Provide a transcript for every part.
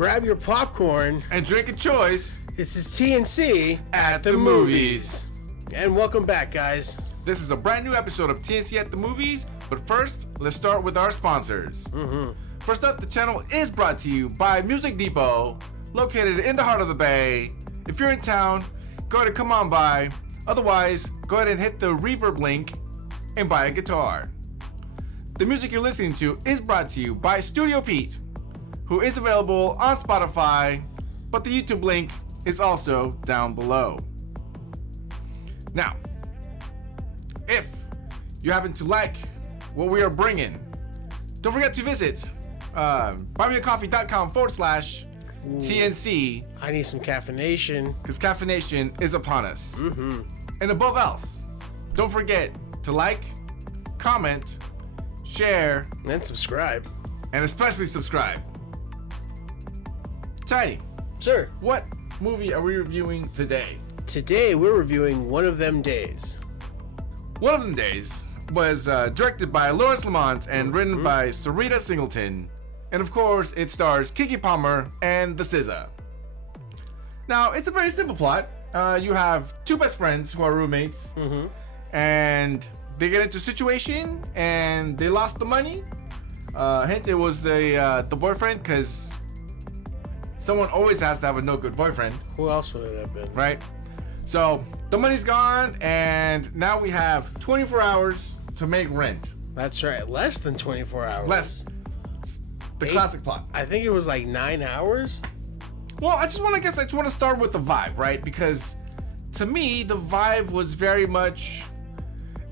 grab your popcorn and drink a choice. This is TNC at the movies. And welcome back, guys. This is a brand new episode of TNC at the movies, but first, let's start with our sponsors. First up, the channel is brought to you by Music Depot, located in the heart of the Bay. If you're in town, go ahead and come on by. Otherwise, go ahead and hit the Reverb link and buy a guitar. The music you're listening to is brought to you by Studio Pete, who is available on Spotify, but the YouTube link is also down below. Now, if you happen to like what we are bringing, don't forget to visit buymeacoffee.com/TNC. I need some caffeination. Because caffeination is upon us. And above else, don't forget to like, comment, share, and subscribe. And especially subscribe. Tiny. Sir. What movie are we reviewing today? Today we're reviewing One of Them Days. One of Them Days was directed by Lawrence Lamont and written by Sarita Singleton. And of course, it stars Keke Palmer and the SZA. Now, it's a very simple plot. You have two best friends who are roommates. And they get into a situation and they lost the money. Hint, it was the boyfriend, because someone always has to have a no good boyfriend. Who else would it have been? Right? So the money's gone, and now we have 24 hours to make rent. That's right. Less than 24 hours. Less. The classic plot. I think it was like 9 hours. Well, I just want to start with the vibe, right? Because to me, the vibe was very much,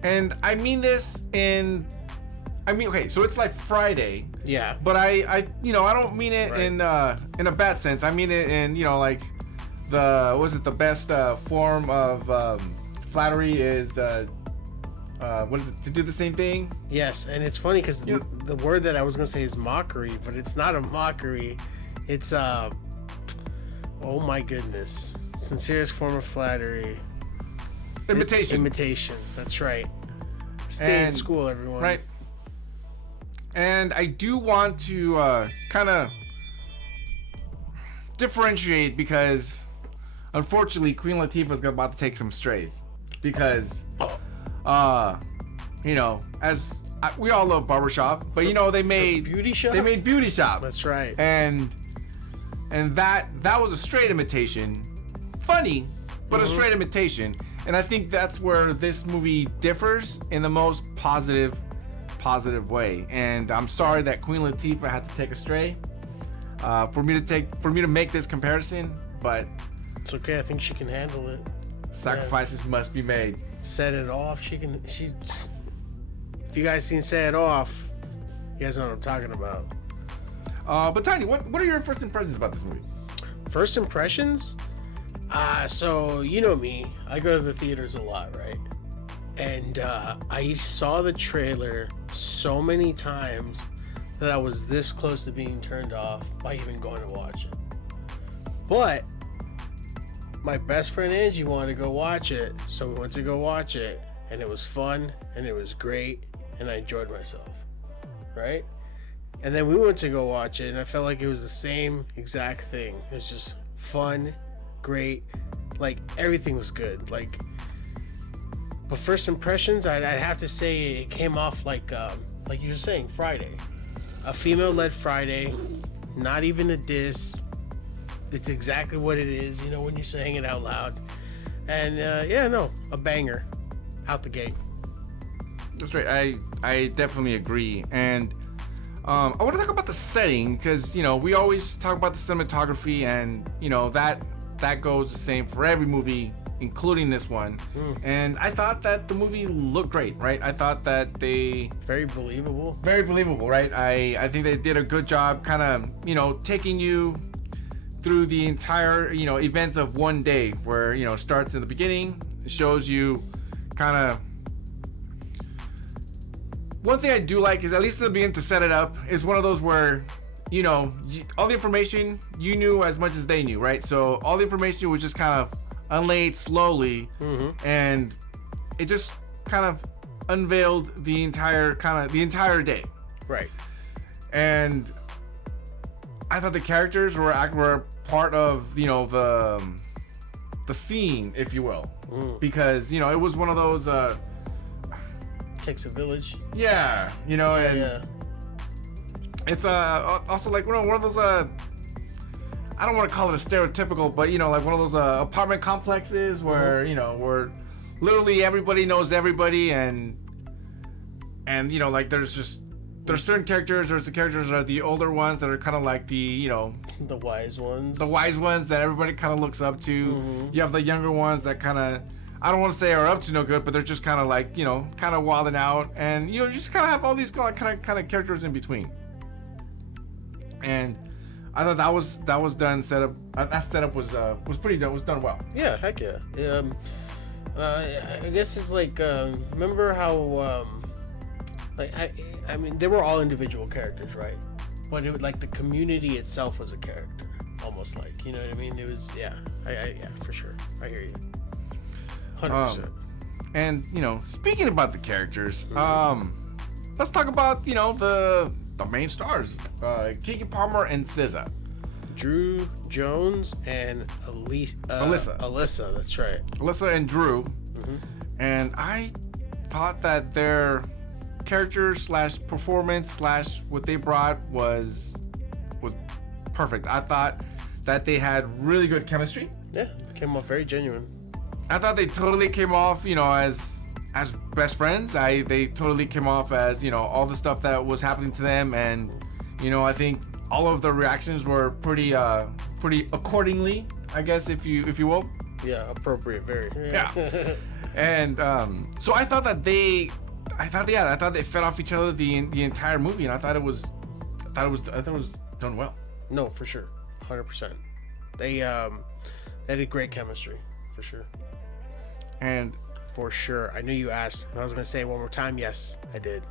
and I mean this okay, so it's like Friday. Yeah. But I don't mean it in a bad sense. I mean it in, like, the best form of flattery is what is it, to do the same thing? Yes, and it's funny because the word that I was gonna say is mockery, but it's not a mockery. It's oh my goodness, sincerest form of flattery. Imitation. Imitation. That's right. Stay in school, everyone. Right. And I do want to kind of differentiate, because unfortunately Queen Latifah's about to take some strays, because as we all love Barbershop, but they made Beauty Shop. They made Beauty Shop. That's right. And that was a straight imitation. Funny, but a straight imitation. And I think that's where this movie differs in the most positive way. And I'm sorry that Queen Latifah had to take a stray for me to make this comparison, but it's okay. I think she can handle it. Sacrifices must be made. Set It Off. If you guys seen Set It Off, you guys know what I'm talking about. But Tiny, what are your first impressions about this movie? First impressions? So you know me, I go to the theaters a lot, right? And I saw the trailer so many times that I was this close to being turned off by even going to watch it. But my best friend Angie wanted to go watch it, so we went to go watch it, and it was fun, and it was great, and I enjoyed myself, right? And then we went to go watch it, and I felt like it was the same exact thing. It was just fun, great, like everything was good. Like, but first impressions, I'd have to say it came off like you were saying, Friday, a female-led Friday, not even a diss. It's exactly what it is, when you're saying it out loud. And a banger out the gate. That's right. I definitely agree. And I want to talk about the setting, because we always talk about the cinematography, and that goes the same for every movie, including this one. And I thought that the movie looked great, right? I thought that they very believable, right? I think they did a good job kind of taking you through the entire events of one day, where starts in the beginning, shows you kind of. One thing I do like is, at least at the beginning, to set it up, is one of those where all the information you knew as much as they knew, right? So all the information was just kind of unlaid slowly, and it just kind of unveiled the entire day, right? And I thought the characters were part of, you know, the scene, if you will, because, you know, it was one of those Takes a village. yeah, you know, and Yeah. it's also like, you know, one of those I don't want to call it a stereotypical, but, you know, like one of those apartment complexes where, you know, where literally everybody knows everybody, and you know, like there's certain characters. There's the characters that are the older ones that are kind of like the, you know, The wise ones. that everybody kind of looks up to. You have the younger ones that kind of, I don't want to say are up to no good, but they're just kind of like, you know, kind of wilding out, and you know, you just kind of have all these kind of characters in between. And I thought that was done setup. That setup was pretty done. Was done well. Yeah, heck yeah. I guess it's like, remember how, like, I mean, they were all individual characters, right? But it was like the community itself was a character, almost like, you know what I mean? It was, yeah, yeah, for sure. I hear you. 100%. And you know, speaking about the characters, let's talk about, you know, the main stars, Keke Palmer and SZA. Drew Jones and Alyssa, that's right. Alyssa and Drew. And I thought that their character / performance / what they brought was perfect. I thought that they had really good chemistry. Yeah, came off very genuine. I thought they totally came off, you know, as best friends. They totally came off as, you know, all the stuff that was happening to them, and you know, I think all of the reactions were pretty accordingly, I guess, if you will. Yeah, appropriate, very. Yeah. And so I thought they fed off each other the entire movie, and I thought it was done well. No, for sure, 100%. They had great chemistry, for sure. And for sure, I knew you asked. I was gonna say it one more time. Yes, I did.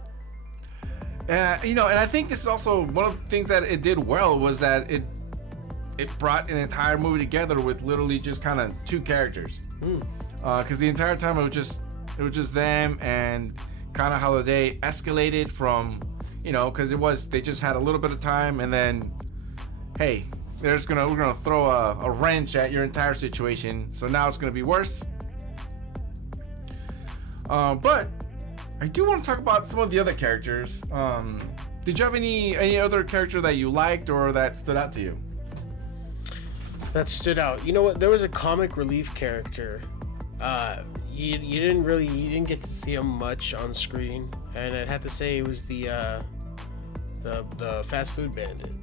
you know, and I think this is also one of the things that it did well, was that it brought an entire movie together with literally just kind of two characters. Because the entire time it was just them, and kind of how the day escalated from, you know, because they just had a little bit of time, and then, hey, we're gonna throw a wrench at your entire situation, so now it's gonna be worse. But I do want to talk about some of the other characters. Did you have any other character that you liked or that stood out to you? That stood out. You know what? There was a comic relief character. You didn't get to see him much on screen, and I'd have to say it was the fast food bandit,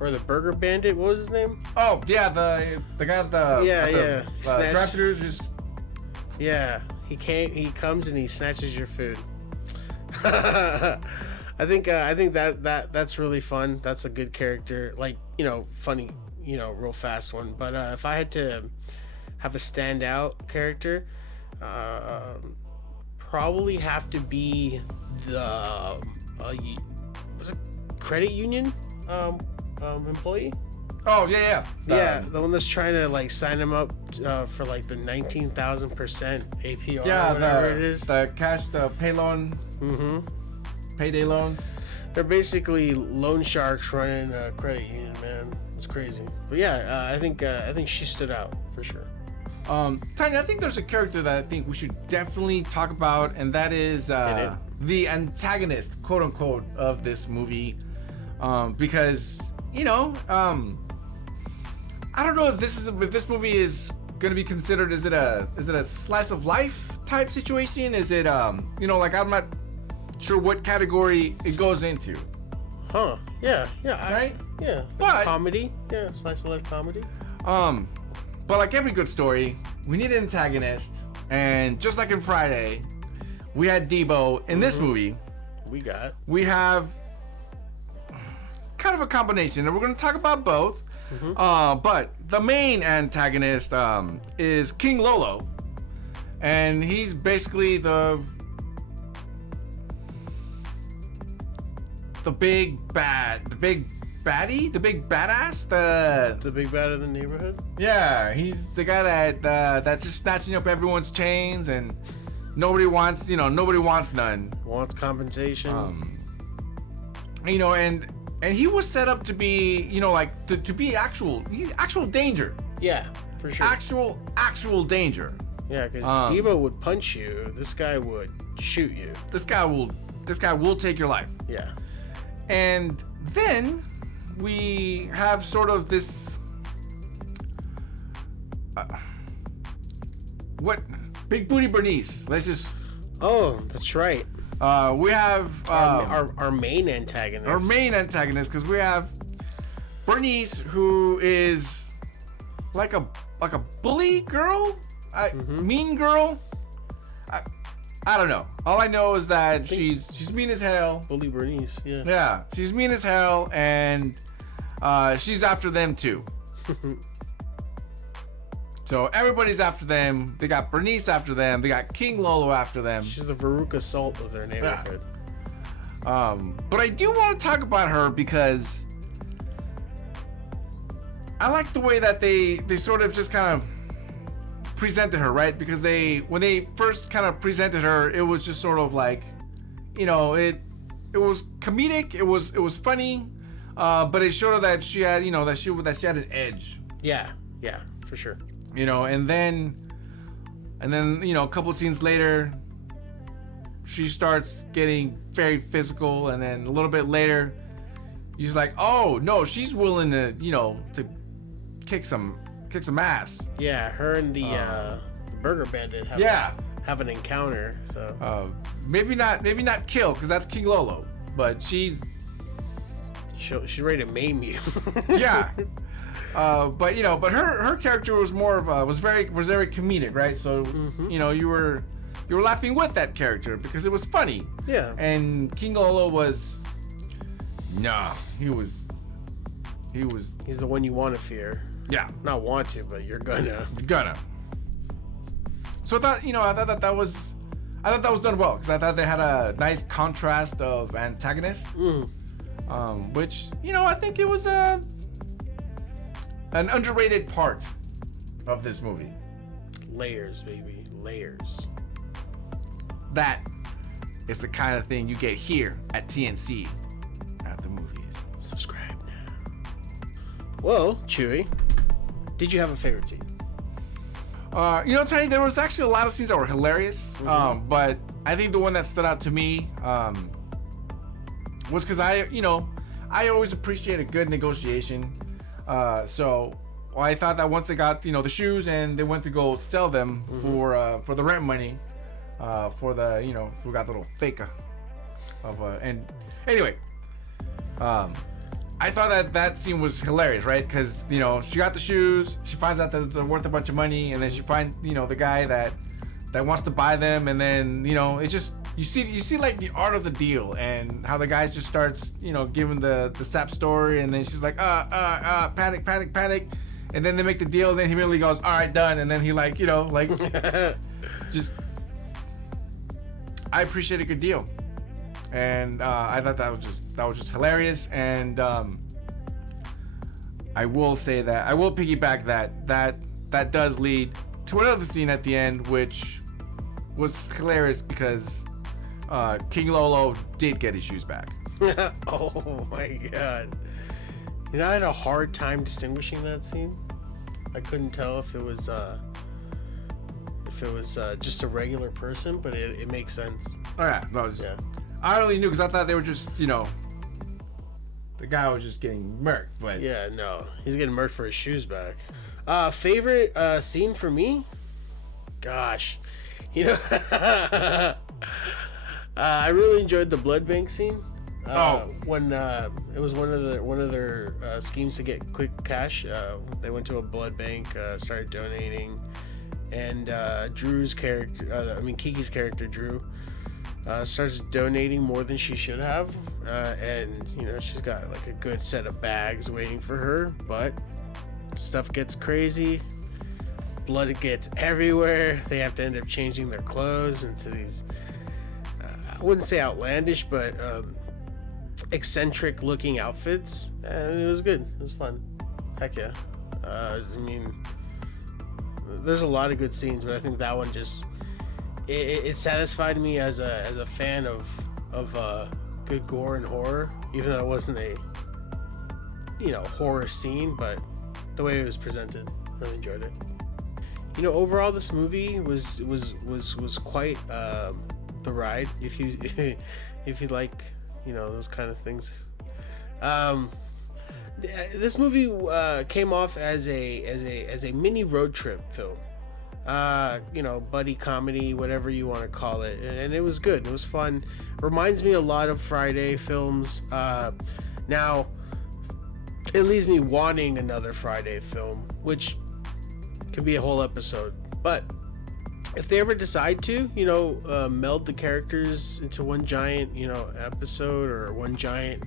or the burger bandit. What was his name? Oh yeah, the guy at the drive-thru just. Yeah, he comes and he snatches your food. I think that's really fun. That's a good character, like, you know, funny, you know, real fast one. But if I had to have a standout character, probably have to be the was it credit union employee? Oh yeah. The one that's trying to like sign him up for like the 19,000% APR. Yeah, or whatever it is. The pay loan. Payday loan. They're basically loan sharks running a credit union, man. It's crazy. But yeah, I think she stood out for sure. Tiny, I think there's a character that I think we should definitely talk about, and that is the antagonist, quote unquote, of this movie. Because, you know, I don't know if this movie is gonna be considered, is it a slice of life type situation? Is it you know, like, I'm not sure what category it goes into. Huh? Yeah. Right? But comedy. Yeah, slice of life comedy. But like every good story, we need an antagonist, and just like in Friday, we had Debo. In this movie, we have kind of a combination, and we're going to talk about both. But the main antagonist is King Lolo, and he's basically the big bad, the big baddie, the big badass, the big bad of the neighborhood. Yeah, he's the guy that's just snatching up everyone's chains, and nobody wants none. Wants compensation. You know, and And he was set up to be, you know, like to be actual danger. Yeah, for sure. Actual danger. Yeah, because Debo would punch you. This guy would shoot you. This guy will take your life. Yeah. And then we have sort of this what Big Booty Bernice. Let's just Oh, that's right. we have Our main antagonist. our main antagonist, because we have Bernice, who is like a bully girl, mean girl. I don't know. All I know is that she's mean as hell. Bully Bernice. Yeah. Yeah, she's mean as hell, and she's after them too. So everybody's after them. They got Bernice after them. They got King Lolo after them. She's the Veruca Salt of their neighborhood. But I do want to talk about her because I like the way that they sort of just kind of presented her, right? Because when they first kind of presented her, it was just sort of like, you know, it was comedic, it was funny, but it showed her that she had, you know, that she had an edge. Yeah, for sure. You know, and then you know, a couple scenes later, she starts getting very physical, and then a little bit later, he's like, oh no, she's willing to, you know, to kick some ass. Yeah, her and the Burger Bandit have an encounter. So maybe not kill, because that's King Lolo, but she's ready to maim you. Yeah. But you know, but her character was more of was very comedic, right? So you know, you were laughing with that character because it was funny. Yeah. And King Lolo was, he's the one you want to fear. Yeah. Not want to, but you're gonna. So I thought that was done well, because I thought they had a nice contrast of antagonists. Which, you know, I think it was an underrated part of this movie. Layers, baby. Layers. That is the kind of thing you get here at TNC at the movies. Subscribe now. Well, Chewy, did you have a favorite scene? You know, Tiny, there was actually a lot of scenes that were hilarious. But I think the one that stood out to me was because I always appreciate a good negotiation. So I thought that once they got, you know, the shoes and they went to go sell them for the rent money, for the, you know, we got the little faker of and anyway, I thought that scene was hilarious, right? Because, you know, she got the shoes, she finds out that they're worth a bunch of money, and then she finds, you know, the guy that wants to buy them, and then, you know, it's just, you see like the art of the deal and how the guy just starts, you know, giving the sap story, and then she's like, panic, and then they make the deal, and then he immediately goes, all right, done, and then he, like, you know, like, just, I appreciate a good deal. And I thought that was just hilarious. And I will say that I will piggyback that does lead to another scene at the end, which was hilarious because King Lolo did get his shoes back. Oh my god! You know, I had a hard time distinguishing that scene. I couldn't tell if it was just a regular person, but it makes sense. Oh yeah, no, Yeah. I already knew, because I thought they were just, you know, the guy was just getting murked, but Yeah, no, he's getting murked for his shoes back. Favorite scene for me? Gosh, you know, I really enjoyed the blood bank scene. When it was one of their schemes to get quick cash. They went to a blood bank, started donating, and Drew's character, Kiki's character, Drew, starts donating more than she should have, and you know, she's got like a good set of bags waiting for her, but stuff gets crazy, blood gets everywhere, they have to end up changing their clothes into these I wouldn't say outlandish, but eccentric looking outfits, and it was good, it was fun. Heck yeah. There's a lot of good scenes, but I think that one just it satisfied me as a fan of good gore and horror, even though I wasn't a horror scene, but the way it was presented, really enjoyed it. Overall, this movie was quite the ride. If you if you like those kind of things. This movie came off as a mini road trip film. Buddy comedy, whatever you want to call it, and it was good. It was fun. Reminds me a lot of Friday films. Now it leaves me wanting another Friday film, which could be a whole episode. But if they ever decide to, meld the characters into one giant, episode or one giant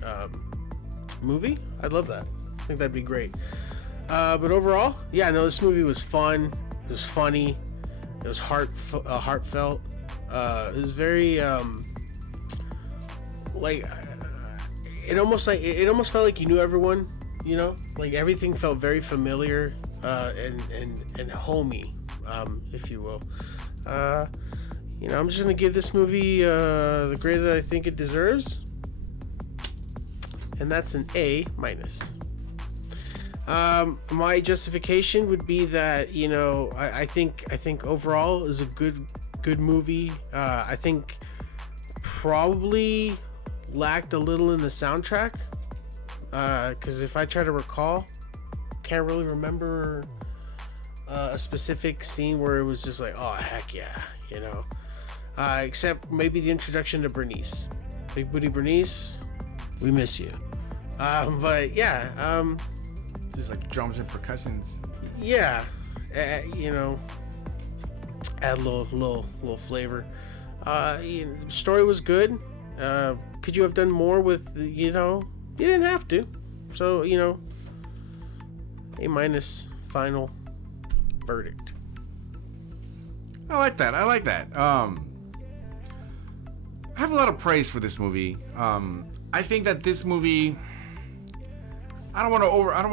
movie, I'd love that. I think that'd be great. But overall, this movie was fun. It was funny. It was heartfelt. It was very it almost felt like you knew everyone. Like everything felt very familiar and homey, if you will. I'm just gonna give this movie the grade that I think it deserves, and that's an A-. My justification would be that I think overall is a good movie. I think probably lacked a little in the soundtrack, because if I try to recall, can't really remember a specific scene where it was just like, oh heck yeah, except maybe the introduction to Bernice, Big Booty Bernice, we miss you. But yeah, just like drums and percussions. Yeah, add a little flavor. Story was good. Could you have done more with you didn't have to. So A- final verdict. I like that. I have a lot of praise for this movie. I think that this movie, I don't want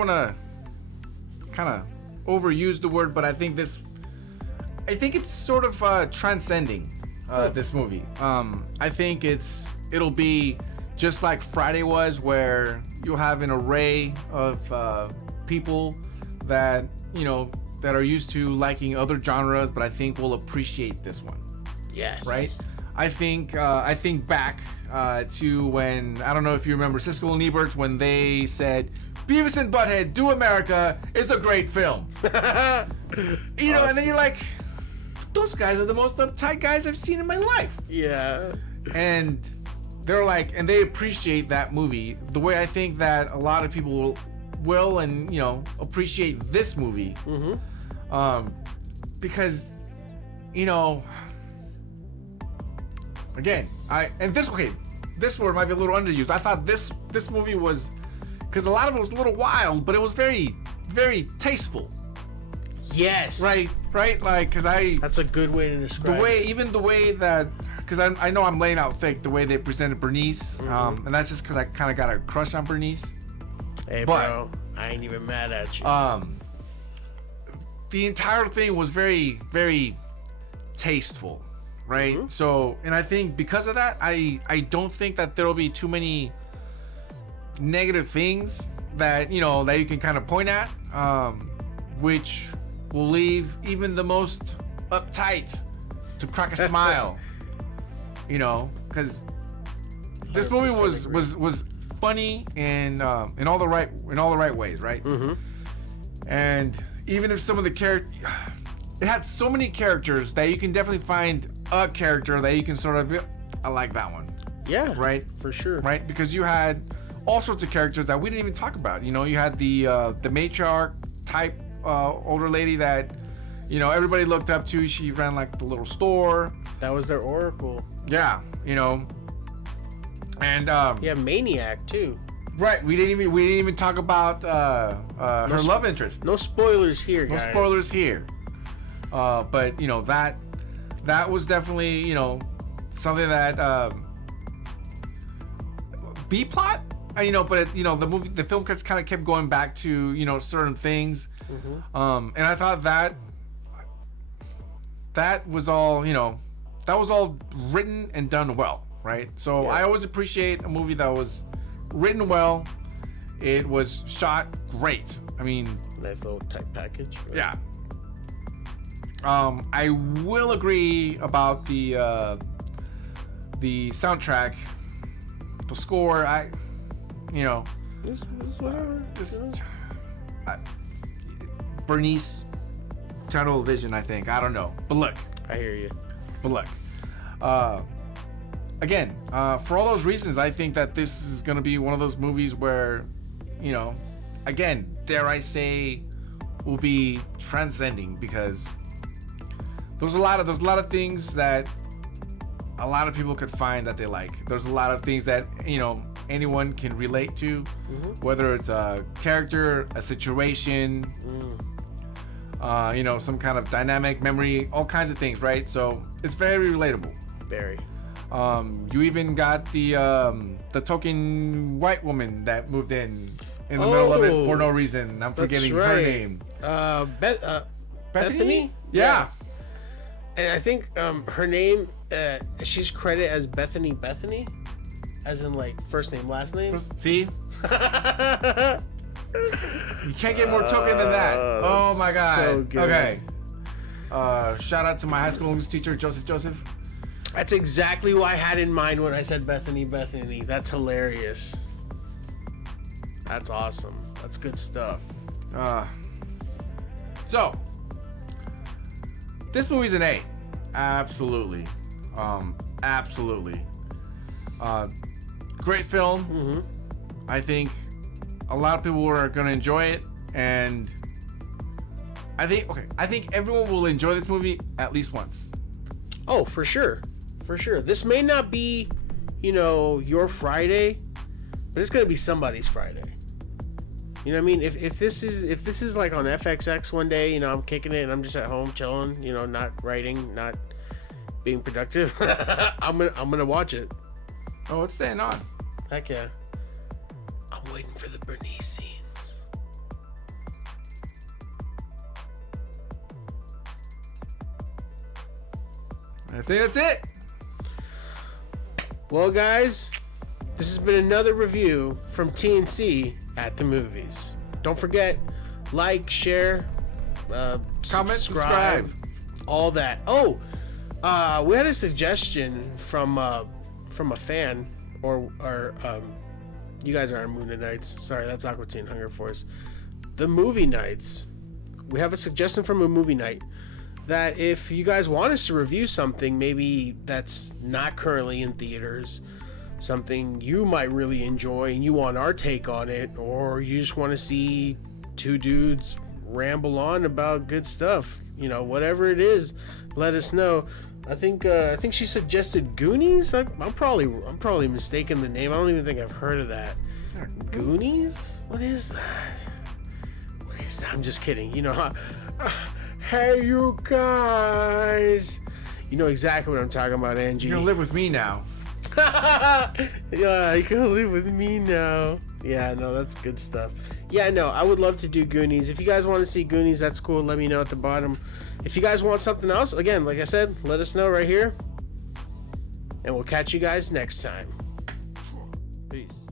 to kind of overuse the word, but I think it's sort of transcending this movie. I think it'll be just like Friday was, where you'll have an array of people that that are used to liking other genres, but I think will appreciate this one. Yes. Right? I think back to when, I don't know if you remember Siskel and Ebert, when they said Beavis and Butthead Do America is a great film. Awesome. And then you're like, those guys are the most uptight guys I've seen in my life. Yeah. And they're like, and they appreciate that movie the way I think that a lot of people will and appreciate this movie. Mm-hmm. Because again, this word might be a little underused. I thought this movie was, because a lot of it was a little wild, but it was very, very tasteful. Yes. Right. Like, because that's a good way to describe the way that, because I know I'm laying out thick the way they presented Bernice, Mm-hmm. and that's just because I kind of got a crush on Bernice. Hey, bro, I ain't even mad at you. The entire thing was very, very tasteful, right? Mm-hmm. So, and I think because of that, I don't think that there'll be too many negative things that that you can kind of point at, which will leave even the most uptight to crack a smile. Because this movie was funny in all the right ways, right? Mm-hmm. And even if some of the characters, it had so many characters that you can definitely find a character that you can sort of, I like that one. Yeah. Right. For sure. Right, because you had all sorts of characters that we didn't even talk about. You had the matriarch type older lady that everybody looked up to. She ran like the little store. That was their oracle. Yeah. And Maniac too. Right, we didn't even talk about her love interest. No spoilers here, guys. No spoilers here. But that was definitely something that B plot. But the film kind of kept going back to certain things. Mm-hmm. And I thought that was all written and done well, right? So I always appreciate a movie that was written well It was shot great. I mean, Nice little tight package. Right? yeah. I will agree about the soundtrack, the score. It's whatever. Bernice, Tunnel Vision, I think. I don't know. But look. I hear you. But look. Again, for all those reasons, I think that this is going to be one of those movies where, again, dare I say, will be transcending, because there's a lot of things that a lot of people could find that they like. There's a lot of things that, anyone can relate to, whether it's a character, a situation, some kind of dynamic memory, all kinds of things, right? So it's very relatable. Very. You even got the token white woman that moved in the middle of it for no reason. I'm forgetting her name. Bethany? Yeah. And I think her name, she's credited as Bethany, as in like first name, last name. See? You can't get more token than that. Oh my god. So good. Okay. Shout out to my high school English teacher, Joseph. That's exactly what I had in mind when I said Bethany. That's hilarious. That's awesome. That's good stuff. So this movie's an A. Absolutely. Absolutely. Great film. I think a lot of people are gonna enjoy it, and I think everyone will enjoy this movie at least once. Oh, for sure. For sure. This may not be, your Friday, but it's gonna be somebody's Friday. You know what I mean? If this is like on FXX one day, I'm kicking it and I'm just at home chilling, not writing, not being productive, I'm gonna watch it. Oh, it's staying on. Heck yeah. I'm waiting for the Bernice scenes. I think that's it. Well, guys, this has been another review from TNC at the movies. Don't forget, like, share, comment, subscribe, all that. Oh, we had a suggestion from a fan, or you guys are our Moon Nights. Sorry, that's Aqua Teen Hunger Force. The movie nights. We have a suggestion from a movie night that if you guys want us to review something, maybe that's not currently in theaters, something you might really enjoy and you want our take on it, or you just want to see two dudes ramble on about good stuff, whatever it is, let us know. I think she suggested Goonies. I'm probably mistaken the name. I don't even think I've heard of that. Goonies? What is that? I'm just kidding. Hey, you guys. You know exactly what I'm talking about, Angie. You're gonna live with me now. Yeah, you can live with me now. Yeah, no, that's good stuff. Yeah, no, I would love to do Goonies. If you guys want to see Goonies, that's cool. Let me know at the bottom. If you guys want something else, again, like I said, let us know right here. And we'll catch you guys next time. Peace.